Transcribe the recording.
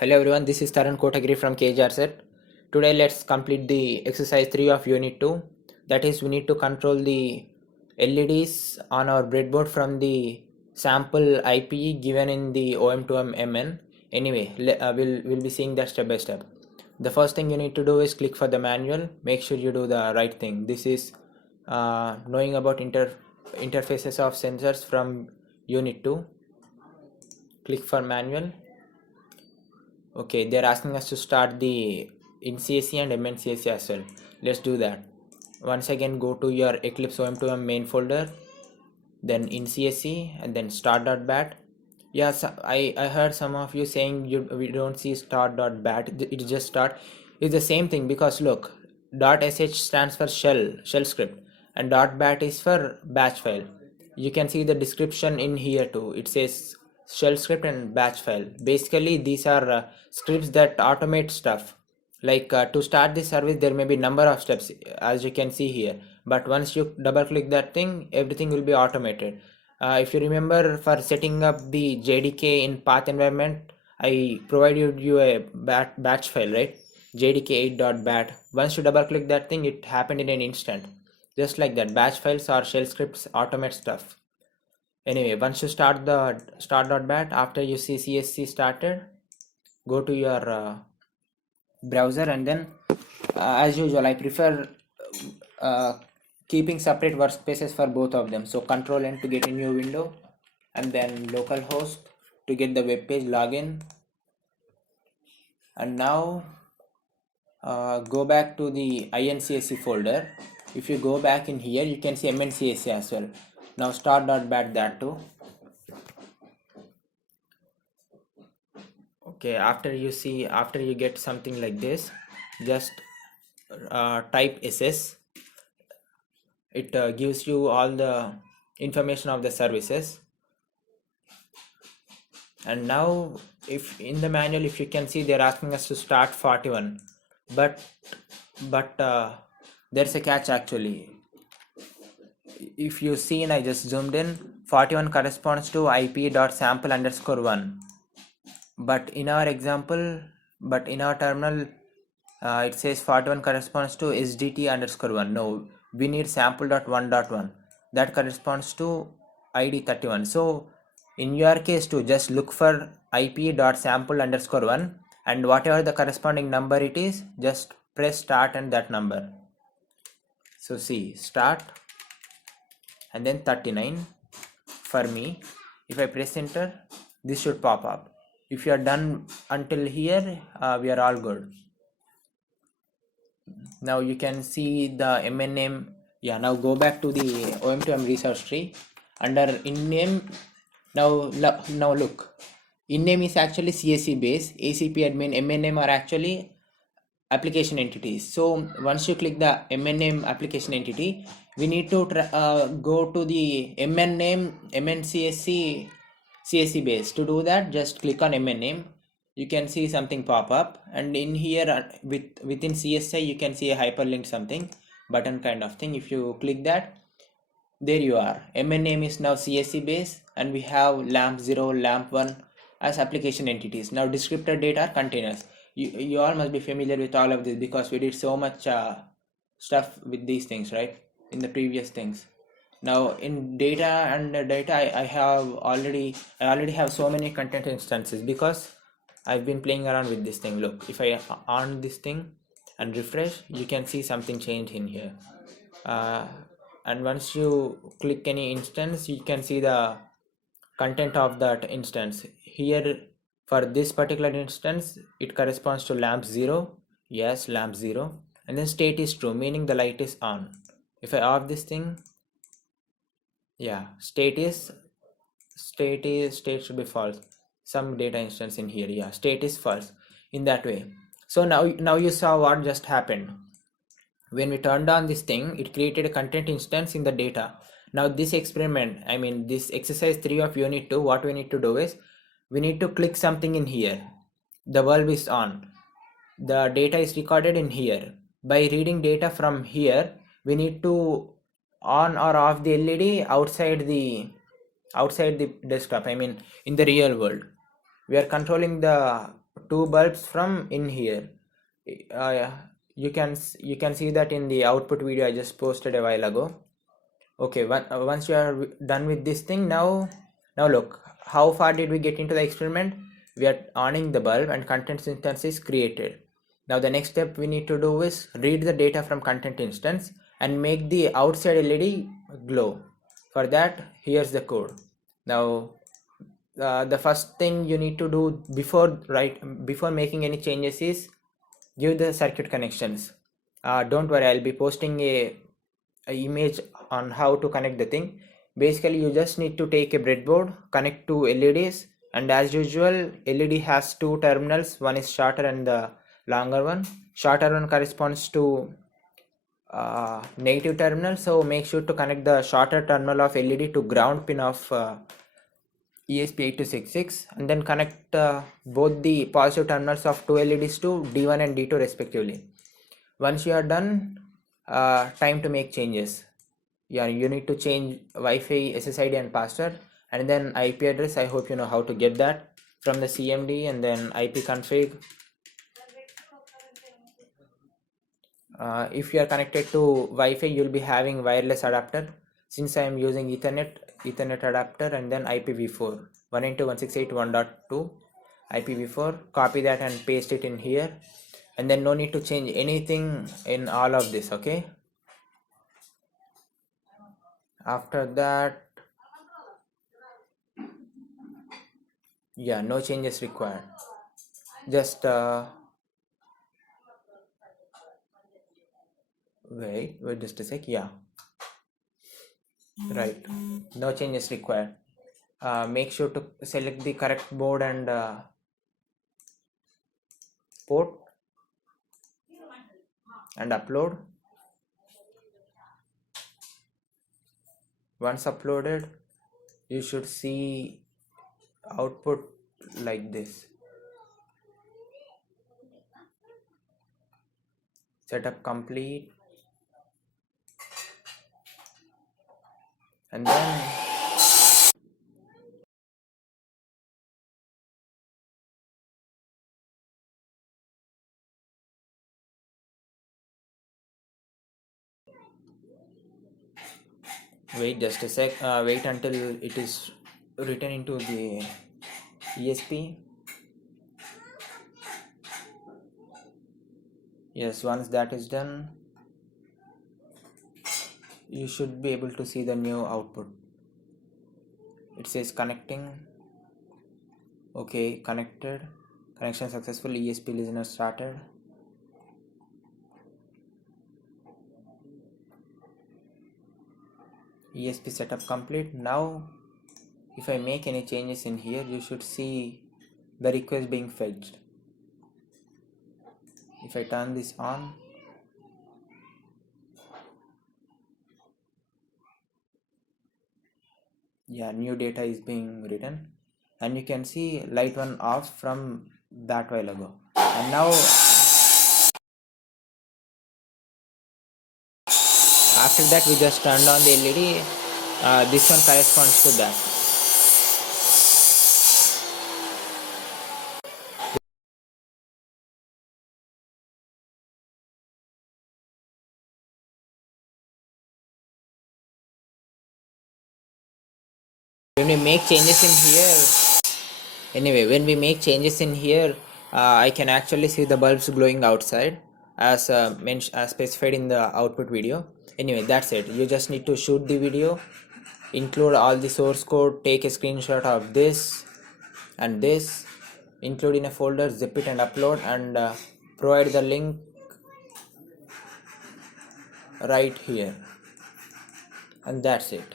Hello everyone, this is Taran Kotagiri from KJRZ. Today let's complete the exercise 3 of unit 2. That is, we need to control the LEDs on our breadboard from the sample IPE given in the OM2M MN. Anyway, we'll be seeing that step by step. The first thing you need to do is click for the manual. Make sure you do the right thing. This is knowing about interfaces of sensors from unit 2. Click for manual. Okay, they're asking us to start the in CSC and MNCSC as well. Let's do that. Once again, go to your Eclipse OM2M main folder, then in CSC, and then start.bat. Yes, I heard some of you saying we don't see start.bat. It just start. It's the same thing because look, .sh stands for shell script, and .bat is for batch file. You can see the description in here too. It says shell script and batch file. Basically, these are scripts that automate stuff. Like to start this service, there may be number of steps as you can see here. But once you double click that thing, everything will be automated. If you remember, for setting up the JDK in path environment, I provided you a batch file, right? jdk8.bat. Once you double click that thing, it happened in an instant. Just like that, batch files or shell scripts automate stuff. Anyway, once you start the start.bat, after you see CSC started, go to your browser, and then as usual, I prefer keeping separate workspaces for both of them. So Control N to get a new window, and then localhost to get the web page login. And now go back to the INCSC folder. If you go back in here, you can see MNCSC as well. Now start.bat that too. Okay, after you get something like this, just type SS. It gives you all the information of the services. And now if in the manual, if you can see, they're asking us to start 41, but there's a catch actually. If you see, and I just zoomed in, 41 corresponds to IP.sample_1, but in our example, in our terminal, it says 41 corresponds to SDT_1. No, we need sample.1.1 that corresponds to ID 31. So in your case too, just look for IP.sample_1, and whatever the corresponding number it is, just press start and that number. So see, start and then 39 for me. If I press enter, this should pop up. If you are done until here, we are all good. Now you can see the MN name. Yeah, now go back to the OM2M resource tree. Under in name, now look, in name is actually CSC base, ACP admin, MN name are actually application entities. So once you click the MN name application entity, we need to go to the MN name MNCSC CSC base. To do that, just click on MN name. You can see something pop up, and in here within CSI you can see a hyperlink something button kind of thing. If you click that, there you are. MN name is now CSC base, and we have lamp0, lamp1 as application entities. Now descriptor data are containers. You all must be familiar with all of this because we did so much stuff with these things, right, in the previous things. Now in data and data, I already have so many content instances because I've been playing around with this thing. Look, if I on this thing and refresh, you can see something change in here. And once you click any instance, you can see the content of that instance. Here for this particular instance, it corresponds to lamp 0. Yes, lamp 0. And then state is true, meaning the light is on. If I off this thing, yeah, state should be false. Some data instance in here, yeah, state is false in that way. So now you saw what just happened. When we turned on this thing, it created a content instance in the data. Now this experiment, I mean this exercise 3 of unit 2, what we need to do is we need to click something in here. The bulb is on, the data is recorded in here. By reading data from here, we need to on or off the LED outside the desktop, I mean in the real world. We are controlling the two bulbs from in here. uh, you can see that in the output video I just posted a while ago. Okay, once you are done with this thing, now look how far did we get into the experiment. We are owning the bulb and content instance is created. Now the next step we need to do is read the data from content instance and make the outside LED glow. For that, here's the code. Now the first thing you need to do before making any changes is give the circuit connections. Don't worry, I'll be posting a image on how to connect the thing. Basically, you just need to take a breadboard, connect two LEDs, and as usual, LED has two terminals. One is shorter and the longer one. Shorter one corresponds to negative terminal, so make sure to connect the shorter terminal of LED to ground pin of ESP8266, and then connect both the positive terminals of two LEDs to D1 and D2 respectively. Once you are done, time to make changes. Yeah, you need to change Wi-Fi, SSID and password, and then IP address. I hope you know how to get that from the CMD, and then IP config. If you are connected to Wi-Fi, you'll be having wireless adapter. Since I am using Ethernet adapter, and then IPv4 192.168.1.2 IPv4. Copy that and paste it in here, and then no need to change anything in all of this. Okay. After that, yeah, no changes required. Just wait just a sec. Yeah, right, no changes required. Make sure to select the correct board and port and upload. Once uploaded, you should see output like this. Setup complete, and then wait just a sec. Wait until it is written into the ESP. Yes, once that is done, you should be able to see the new output. It says connecting. Okay, connected. Connection successful. ESP listener started. ESP setup complete. Now if I make any changes in here, you should see the request being fetched. If I turn this on, yeah, new data is being written, and you can see light one off from that while ago. And now after that we just turned on the LED. This one corresponds to that. When we make changes in here, anyway, when we make changes in here, I can actually see the bulbs glowing outside as as specified in the output video. Anyway, that's it. You just need to shoot the video, include all the source code, take a screenshot of this and this, include in a folder, zip it and upload, and provide the link right here, and that's it.